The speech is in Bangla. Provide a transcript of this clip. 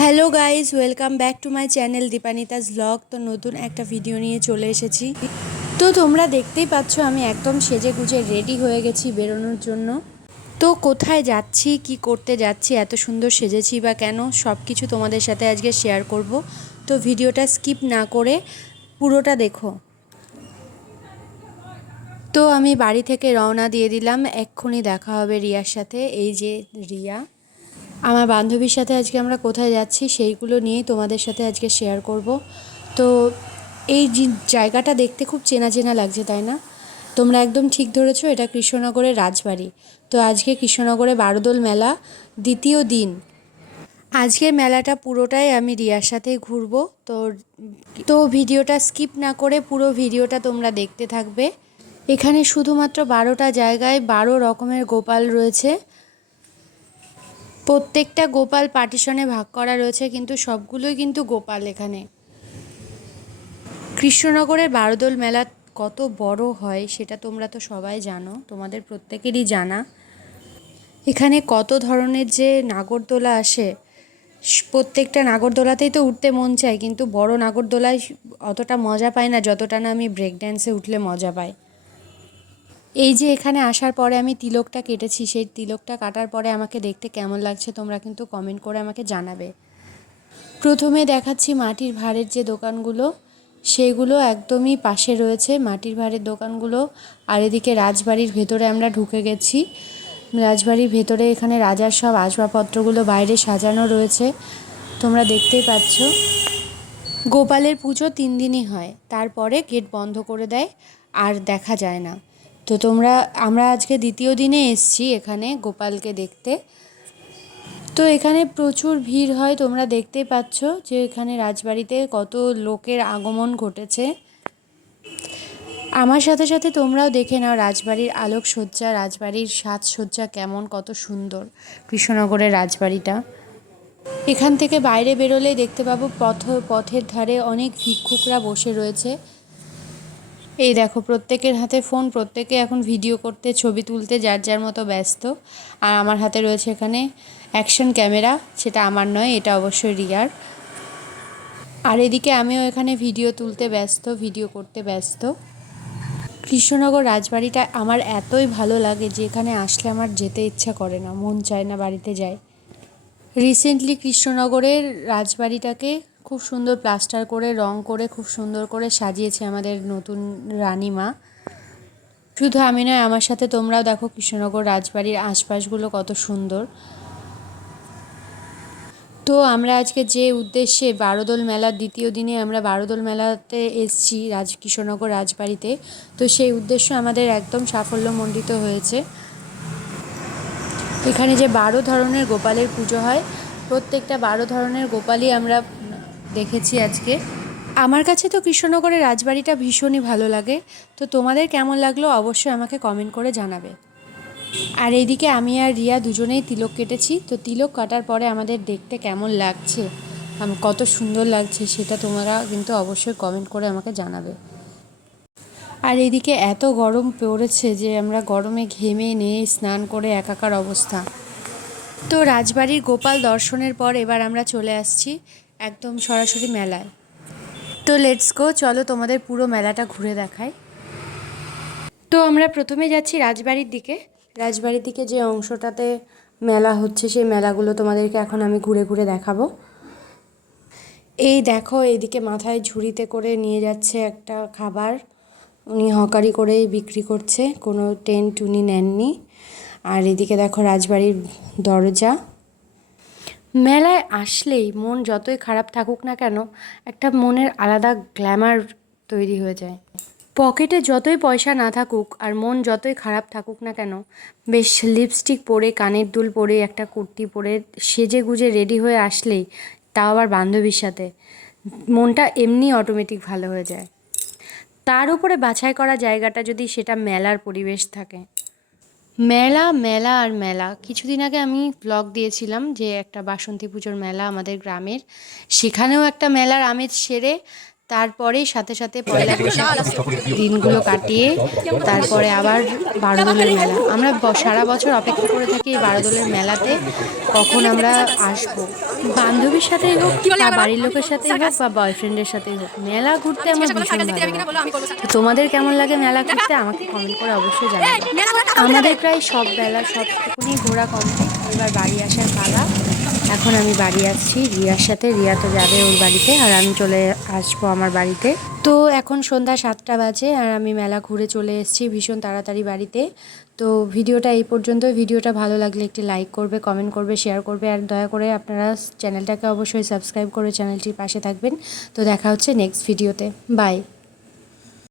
Hello guys welcome back to my channel Dipanita's blog তো নতুন একটা ভিডিও নিয়ে চলে এসেছি। তো তোমরা দেখতেই পাচ্ছ, আমি একদম সেজে গুজে রেডি হয়ে গেছি বেরোনোর জন্য। তো কোথায় যাচ্ছি, কি করতে যাচ্ছি, এত সুন্দর সেজেছি বা কেন সব কিছু তোমাদের সাথে আজকে শেয়ার করব। তো ভিডিওটা স্কিপ না করে পুরোটা দেখো। তো আমি বাড়ি থেকে রওনা দিয়ে দিলাম। এক্ষুনি দেখা হবে রিয়ার সাথে। এই যে রিয়া। আমার বান্ধবীর সাথে আজকে আমরা কোথায় যাচ্ছি সেইগুলো নিয়েই তোমাদের সাথে আজকে শেয়ার করব। তো এই জায়গাটা দেখতে খুব চেনা চেনা লাগছে, তাই না? তোমরা একদম ঠিক ধরেছো, এটা কৃষ্ণনগরের রাজবাড়ি। তো আজকে কৃষ্ণনগরে বারোদোল মেলা, দ্বিতীয় দিন। আজকের মেলাটা পুরোটাই আমি রিয়ার সাথেই ঘুরবো। তো তো ভিডিওটা স্কিপ না করে পুরো ভিডিওটা তোমরা দেখতে থাকবে। এখানে শুধুমাত্র বারোটা জায়গায় বারো রকমের গোপাল রয়েছে। প্রত্যেকটা গোপাল পার্টিশনে ভাগ করা রয়েছে, কিন্তু সবগুলোই কিন্তু গোপাল এখানে। কৃষ্ণনগরের বারোদোল মেলা কত বড় হয়, সেটা তোমরা তো সবাই জানো, তোমাদের প্রত্যেকেরই জানা। এখানে কত ধরনের যে নাগরদোলা আসে, প্রত্যেকটা নাগরদোলাতেই তো উঠতে মন চায়, কিন্তু বড় নাগরদোলায় অতটা মজা পাই না, যতটা না আমি ব্রেক ড্যান্সে উঠলে মজা পাই। এই যে এখানে আসার পরে আমি তিলকটা কেটেছি, সেই তিলকটা কাটার পরে আমাকে দেখতে কেমন লাগছে তোমরা কিন্তু কমেন্ট করে আমাকে জানাবে। প্রথমে দেখাচ্ছি মাটির ভাঁড়ের যে দোকানগুলো, সেগুলো একদমই পাশে রয়েছে মাটির ভাঁড়ের দোকানগুলো। আর এদিকে রাজবাড়ির ভেতরে আমরা ঢুকে গেছি। রাজবাড়ির ভেতরে এখানে রাজার সব আসবাবপত্রগুলো বাইরে সাজানো রয়েছে। তোমরা দেখতেই পাচ্ছ। গোপালের পুজো তিন দিনই হয়, তারপরে গেট বন্ধ করে দেয়, আর দেখা যায় না। তো তোমরা, আমরা আজকে দ্বিতীয় দিনে এসছি এখানে গোপালকে দেখতে। তো এখানে প্রচুর ভিড় হয়, তোমরা দেখতেই পাচ্ছ যে এখানে রাজবাড়িতে কত লোকের আগমন ঘটেছে। আমার সাথে সাথে তোমরাও দেখে নাও রাজবাড়ির আলোকসজ্জা, রাজবাড়ির সাজসজ্জা কেমন, কত সুন্দর কৃষ্ণনগরের রাজবাড়িটা। এখান থেকে বাইরে বেরোলেই দেখতে পাবো পথ, পথের ধারে অনেক ভিক্ষুকরা বসে রয়েছে। এই দেখো, প্রত্যেকের হাতে ফোন প্রত্যেকে এখন ভিডিও করতে, ছবি তুলতে যার যার মতো ব্যস্ত। আর আমার হাতে রয়েছে এখানে অ্যাকশন ক্যামেরা সেটা আমার নয়, এটা অবশ্যই রিয়ার। আর এদিকে আমিও এখানে ভিডিও তুলতে ব্যস্ত ভিডিও করতে ব্যস্ত। কৃষ্ণনগর রাজবাড়িটা আমার এতই ভালো লাগে যে এখানে আসলে আমার যেতে ইচ্ছা করে না, মন চায় না বাড়িতে যায় রিসেন্টলি কৃষ্ণনগরের রাজবাড়িটাকে খুব সুন্দর প্লাস্টার করে, রং করে, খুব সুন্দর করে সাজিয়েছে আমাদের নতুন রানীমা। শুধু আমি নয়, আমার সাথে তোমরাও দেখো কৃষ্ণনগর রাজবাড়ির আশপাশগুলো কত সুন্দর। তো আমরা আজকে যে উদ্দেশ্যে বারোদোল মেলার দ্বিতীয় দিনে আমরা বারোদোল মেলাতে এসছি রাজ, কৃষ্ণনগর রাজবাড়িতে, তো সেই উদ্দেশ্য আমাদের একদম সাফল্যমণ্ডিত হয়েছে। এখানে যে বারো ধরনের গোপালের পুজো হয়, প্রত্যেকটা বারো ধরনের গোপালই আমরা দেখেছি আজকে। আমার কাছে তো কৃষ্ণনগরের রাজবাড়িটা ভীষণই ভালো লাগে। তো তোমাদের কেমন লাগল অবশ্যই আমাকে কমেন্ট করে জানাবে। আর এইদিকে আমি আর রিয়া দুজনেই তিলক কেটেছি। তো তিলক কাটার পরে আমাদের দেখতে কেমন লাগছে কত সুন্দর লাগছে সেটা তোমরা কিন্তু অবশ্যই কমেন্ট করে আমাকে জানাবে। আর এদিকে এত গরম পড়েছে যে আমরা গরমে ঘেমে নিয়ে স্নান করে একাকার অবস্থা। তো রাজবাড়ির গোপাল দর্শনের পর এবার আমরা চলে আসছি। একদম সরাসরি মেলায়। তো লেটস গো চলো তোমাদের পুরো মেলাটা ঘুরে দেখাই। তো আমরা প্রথমে যাচ্ছি রাজবাড়ির দিকে। রাজবাড়ির দিকে যে অংশটাতে মেলা হচ্ছে, সেই মেলাগুলো তোমাদেরকে এখন আমি ঘুরে ঘুরে দেখাবো। এই দেখো, এদিকে মাথায় ঝুড়িতে করে নিয়ে যাচ্ছে একটা খাবার। উনি হকারি করেই বিক্রি করছে, কোনো টেন্ট উনি নেননি। আর এদিকে দেখো রাজবাড়ির দরজা। মেলায় আসলেই মন যতই খারাপ থাকুক না কেন, একটা মনের আলাদা গ্ল্যামার তৈরি হয়ে যায়। পকেটে যতই পয়সা না থাকুক আর মন যতই খারাপ থাকুক না কেন, বেশ লিপস্টিক পরে, কানের দুল পরে, একটা কুর্তি পরে, সেজে গুজে রেডি হয়ে আসলেই তাও আবার বান্ধবীর সাথে। মনটা এমনি অটোমেটিক ভালো হয়ে যায়। তার উপরে বাছাই করা জায়গাটা যদি সেটা মেলার পরিবেশ থাকে। মেলা মেলা আর মেলা। কিছুদিন আগে আমি ব্লগ দিয়েছিলাম যে একটা বাসন্তী পুজোর মেলা আমাদের গ্রামের। সেখানেও একটা মেলার আমেজ সেরে তারপরে সাথে সাথে পয়লা দিনগুলো কাটিয়ে তারপরে আবার বারোদোলের মেলা। আমরা ব- সারা বছর অপেক্ষা করে থাকি এই বারোদোলের মেলাতে কখন আমরা আসব। বান্ধবীর সাথেই হোক বা বাড়ির লোকের সাথেই হোক বা বয়ফ্রেন্ডের সাথেই হোক মেলা ঘুরতে আমার ভীষণ ভালো লাগে। তো তোমাদের কেমন লাগে মেলা ঘুরতে? আমাকে কমেন্ট করে অবশ্যই জানাবে। আমাদের প্রায় সব বেলা সবটুকুনি ঘোরা কমপ্লিট এবার বাড়ি আসার পালা। এখন আমি বাড়ি আসছি রিয়ার সাথে। রিয়া তো যাবে ওর বাড়িতে আর আমি চলে আসব আমার বাড়িতে। তো এখন সন্ধ্যা সাতটা বাজে আর আমি মেলা ঘুরে চলে এসেছি ভীষণ তাড়াতাড়ি বাড়িতে। তো ভিডিওটা এই পর্যন্ত ভিডিওটা ভালো লাগলে একটি লাইক করবে কমেন্ট করবে শেয়ার করবে আর দয়া করে আপনারা চ্যানেলটাকে অবশ্যই সাবস্ক্রাইব করে চ্যানেলটির পাশে থাকবেন। তো দেখা হচ্ছে নেক্সট ভিডিওতে বাই